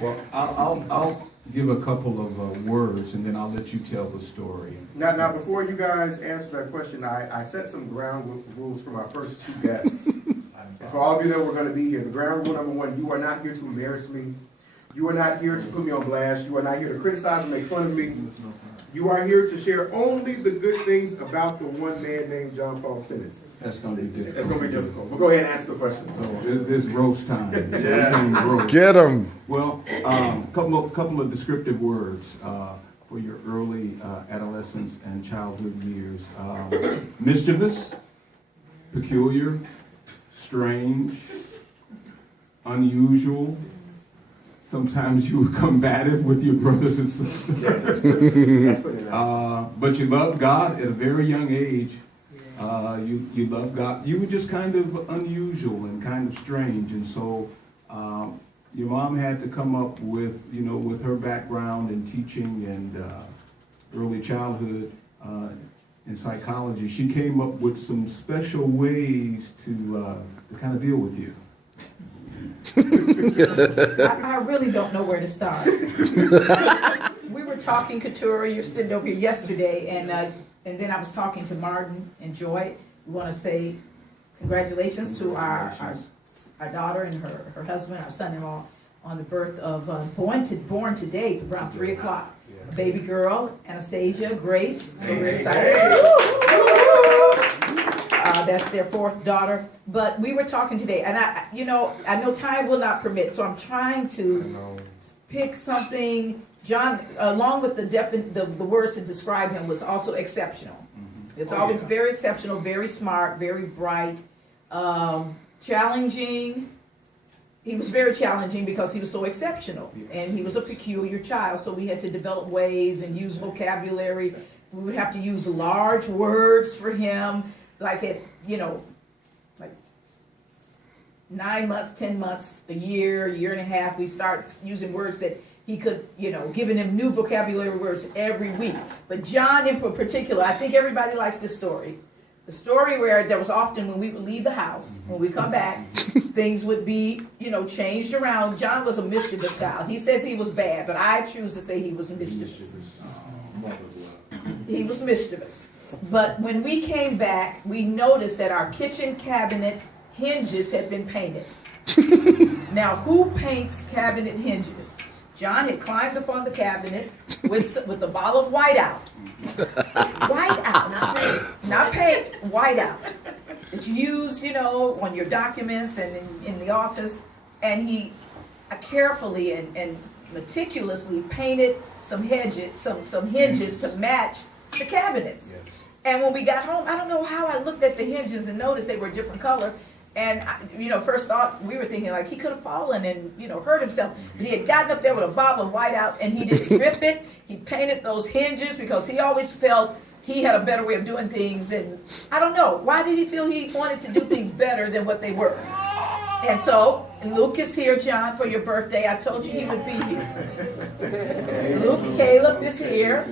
Well, I'll give a couple of words, and then I'll let you tell the story. Now, before you guys answer that question, I set some ground rules for my first two guests. And for all of you that were going to be here, the ground rule number one, you are not here to embarrass me. You are not here to put me on blast. You are not here to criticize and make fun of me. You are here to share only the good things about the one man named John Paul Stennis. That's going to be difficult. That's going to be difficult. But go ahead and ask the question. So it's roast time. Yeah. Get him. Well, couple of descriptive words for your early adolescence and childhood years. Mischievous, peculiar, strange, unusual. Sometimes you were combative with your brothers and sisters. Yes. But you loved God at a very young age. You loved God. You were just kind of unusual and kind of strange. And so your mom had to come up with, with her background in teaching and early childhood in psychology, she came up with some special ways to kind of deal with you. I really don't know where to start. We were talking, Couture, you're sitting over here yesterday, and then I was talking to Martin and Joy. We want to say congratulations to our daughter and her husband, our son-in-law, on the birth of born today, around 3 o'clock. A baby girl, Anastasia, Grace. So we're excited. That's their fourth daughter. But we were talking today, and I know time will not permit, so I'm trying to pick something. John, along with the words to describe him, was also exceptional. It's always very exceptional, very smart, very bright, challenging. He was very challenging because he was so exceptional, and he was a peculiar child, so we had to develop ways and use vocabulary. We would have to use large words for him, like at, like 9 months, 10 months, a year and a half, we start using words that he could, giving him new vocabulary words every week. But John in particular, I think everybody likes this story. The story where there was often when we would leave the house, when we come back, things would be, changed around. John was a mischievous child. He says he was bad, but I choose to say he was mischievous. He was mischievous. But when we came back, we noticed that our kitchen cabinet hinges had been painted. Now, who paints cabinet hinges? John had climbed up on the cabinet with a bottle of whiteout. Whiteout, not paint, whiteout. It's used, on your documents and in the office. And he carefully and meticulously painted some hinges to match the cabinets. Yes. And when we got home, I don't know how I looked at the hinges and noticed they were a different color. And, first thought, we were thinking, like, he could have fallen and, hurt himself. But he had gotten up there with a bottle of whiteout, and he didn't rip it. He painted those hinges because he always felt he had a better way of doing things. And I don't know. Why did he feel he wanted to do things better than what they were? And so, Luke is here, John, for your birthday. I told you he would be here. Luke, Caleb is here.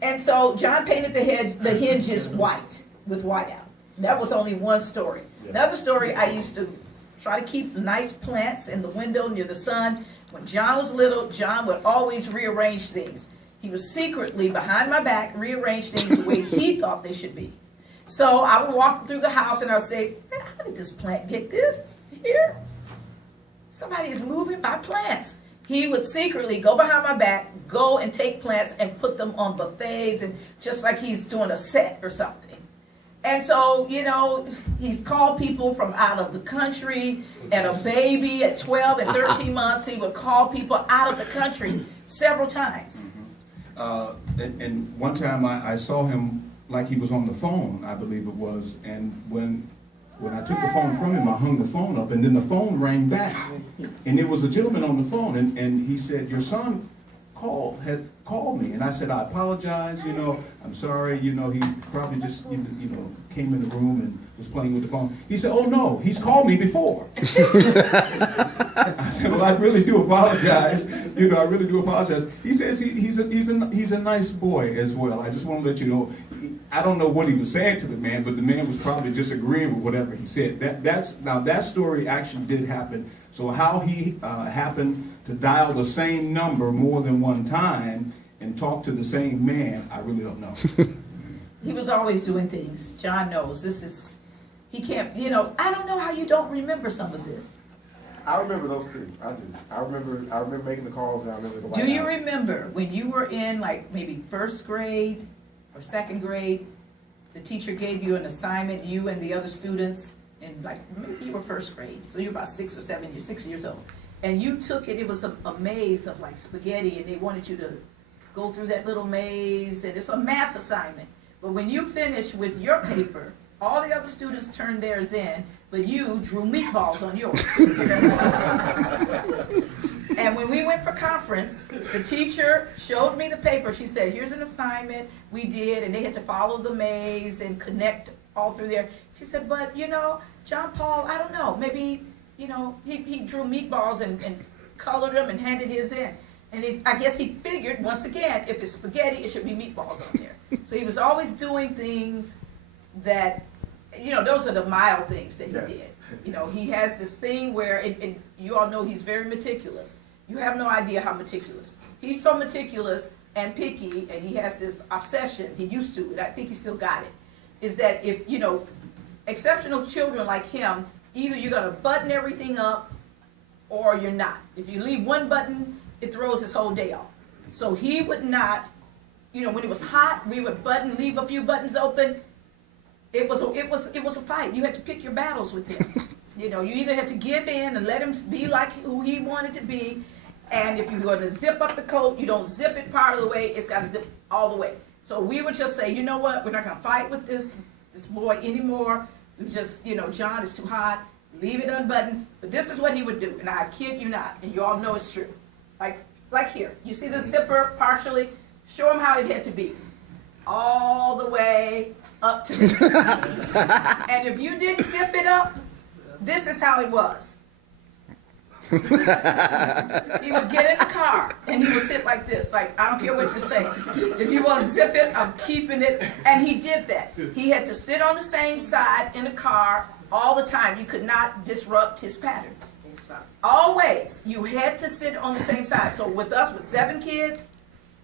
And so, John painted the hinges white, with whiteout. That was only one story. Another story, I used to try to keep nice plants in the window near the sun. When John was little, John would always rearrange things. He was secretly, behind my back, rearrange things the way he thought they should be. So I would walk through the house and I would say, man, how did this plant get this here? Somebody is moving my plants. He would secretly go behind my back, go and take plants and put them on buffets, and just like he's doing a set or something. And so, he's called people from out of the country, and a baby at 12 and 13 months, he would call people out of the country several times. And one time I saw him like he was on the phone, I believe it was, and when I took the phone from him, I hung the phone up, and then the phone rang back, and it was a gentleman on the phone, and he said, your son had called me, and I said, I apologize, I'm sorry, he probably just, came in the room and was playing with the phone. He said, oh no, he's called me before. I said, well, I really do apologize, I really do apologize. He says he's a nice boy as well. I just want to let you know, I don't know what he was saying to the man, but the man was probably just agreeing with whatever he said. Now that story actually did happen. So how he happened to dial the same number more than one time and talk to the same man, I really don't know. He was always doing things. John knows. He can't, I don't know how you don't remember some of this. I remember those two. I do. I remember making the calls, and I remember the White Do you House. remember when you were in like maybe first grade or second grade, the teacher gave you an assignment, you and the other students, and like maybe you were first grade, so you were about 6 years old, and you took it was a maze of like spaghetti, and they wanted you to go through that little maze, and it's a math assignment. But when you finished with your paper, all the other students turned theirs in, but you drew meatballs on yours. And when we went for conference, the teacher showed me the paper. She said, here's an assignment we did, and they had to follow the maze and connect all through there. She said, but John Paul, I don't know, maybe, he drew meatballs and colored them and handed his in. And I guess he figured, once again, if it's spaghetti, it should be meatballs on there. So he was always doing things that, those are the mild things that he did. He has this thing where, and you all know he's very meticulous. You have no idea how meticulous. He's so meticulous and picky, and he has this obsession, he used to, and I think he still got it, is that if, exceptional children like him, either you're gonna button everything up or you're not. If you leave one button, it throws his whole day off. So he would not, when it was hot, we would leave a few buttons open. It was a fight. You had to pick your battles with him. You either had to give in and let him be like who he wanted to be, and if you're going to zip up the coat, you don't zip it part of the way, it's got to zip all the way. So we would just say, you know what, we're not going to fight with this boy anymore. We just, John is too hot, leave it unbuttoned. But this is what he would do, and I kid you not, and you all know it's true. Like here, you see the zipper partially? Show him how it had to be. All the way up to the and if you didn't zip it up, this is how it was. He would get in the car and he would sit like this, like, I don't care what you're saying. If you want to zip it, I'm keeping it. And he did that. He had to sit on the same side in the car all the time. You could not disrupt his patterns. Always, you had to sit on the same side. So with us, with 7 kids,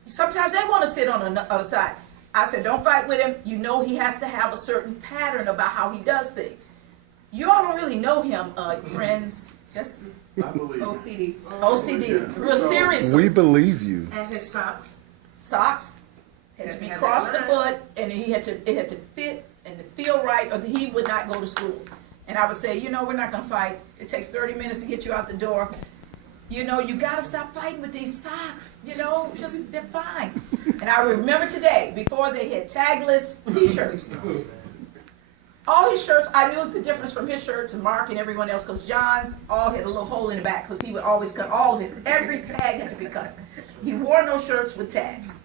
sometimes they want to sit on the other side. I said, don't fight with him. He has to have a certain pattern about how he does things. You all don't really know him, friends. That's I believe OCD. OCD. Real seriously. We believe you. And his socks. Socks had to be crossed the foot, and it had to fit and to feel right, or he would not go to school. And I would say, we're not going to fight. It takes 30 minutes to get you out the door. You got to stop fighting with these socks. They're fine. And I remember today, before they had tagless T-shirts, all his shirts, I knew the difference from his shirts and Mark and everyone else, because John's all had a little hole in the back, because he would always cut all of it. Every tag had to be cut. He wore no shirts with tags.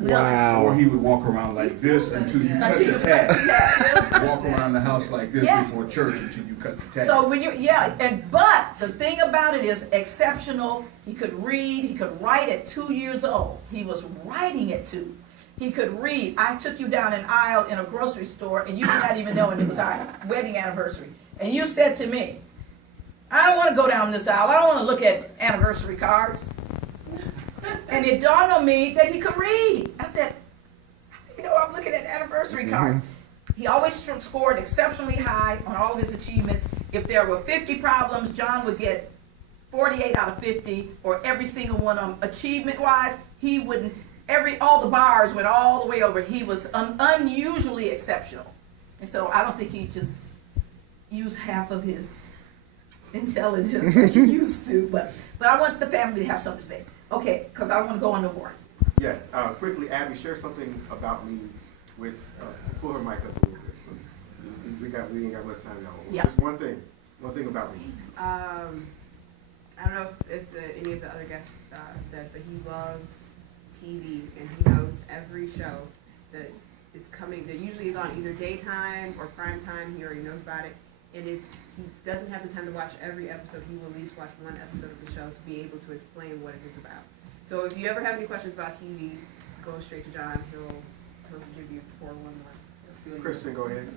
Wow. Or he would walk around like this until you cut the tag. Walk around the house like this before church until you cut the tag. So when but the thing about it is exceptional. He could read, he could write at 2 years old. He was writing at 2. He could read. I took you down an aisle in a grocery store, and you did not even know, and it was our wedding anniversary. And you said to me, I don't want to go down this aisle. I don't want to look at anniversary cards. And it dawned on me that he could read. I said, I'm looking at anniversary cards. He always scored exceptionally high on all of his achievements. If there were 50 problems, John would get 48 out of 50, or every single one of them. Achievement-wise, he wouldn't. All the bars went all the way over. He was unusually exceptional. And so I don't think he just used half of his intelligence like he used to. But I want the family to have something to say. Okay, because I want to go on the board. Yes. Quickly, Abby, share something about me with, pull her mic up a little bit. So we ain't got much time now. Yeah. Just one thing about me. I don't know if any of the other guests said, but he loves TV, and he knows every show that is coming, that usually is on either daytime or prime time. He already knows about it. And if he doesn't have the time to watch every episode, he will at least watch one episode of the show to be able to explain what it is about. So if you ever have any questions about TV, go straight to John. He'll give you 411. Christian, go ahead.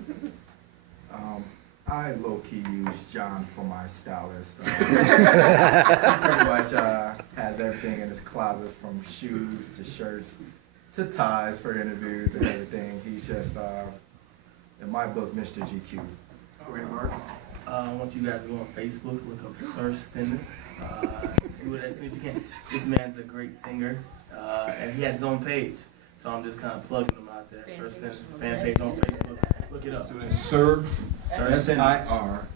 I low-key use John for my stylist. Pretty much has everything in his closet from shoes to shirts to ties for interviews and everything. He's just, in my book, Mr. GQ. Go ahead, Mark. I want you guys to go on Facebook, look up Curt Stennis. Do it as soon as you can. This man's a great singer, and he has his own page. So I'm just kind of plugging him out there. Curt Stennis, fan page on Facebook. Look it up. So it's Sir, S-I-R,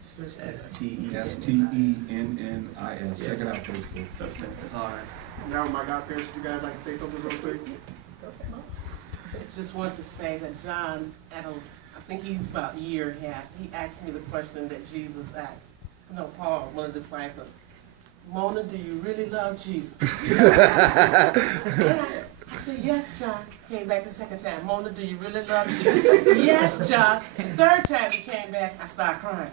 S-T-E-N-N-I-S. S-T-E-N-N-I-S. Check it out, Facebook. Curt Stennis, that's all I ask. Now, my godparents, would you guys like to say something real quick? I just want to say that John, I think he's about a year and a half, he asked me the question that Jesus asked. No, Paul, one of the disciples. Mona, do you really love Jesus? I said, yes, John. Came back the second time. Mona, do you really love Jesus? Yes, John. The third time he came back, I started crying.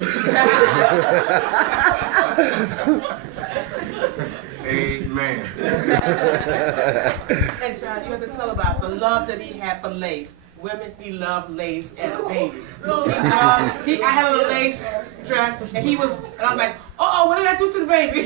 Amen. And John, you have to tell about the love that he had for lace. Women, he loved lace and a baby. I had a lace dress, and I was like, oh, what did I do to the baby?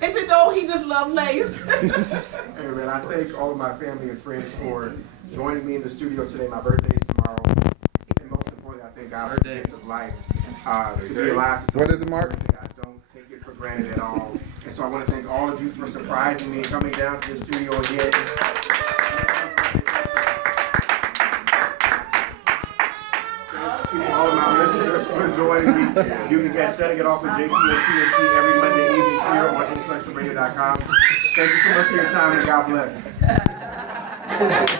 They said, no, he just loved lace. Hey, man, I thank all of my family and friends for joining me in the studio today. My birthday is tomorrow. And most importantly, I thank God for the gift of life. To be alive to What is it, Mark? I don't take it for granted at all. And so I want to thank all of you for surprising me and coming down to the studio again. To all of my listeners for joining me. You can catch Shutting It Off with JP and TNT every Monday evening here on intellectualradio.com. Thank you so much for your time and God bless.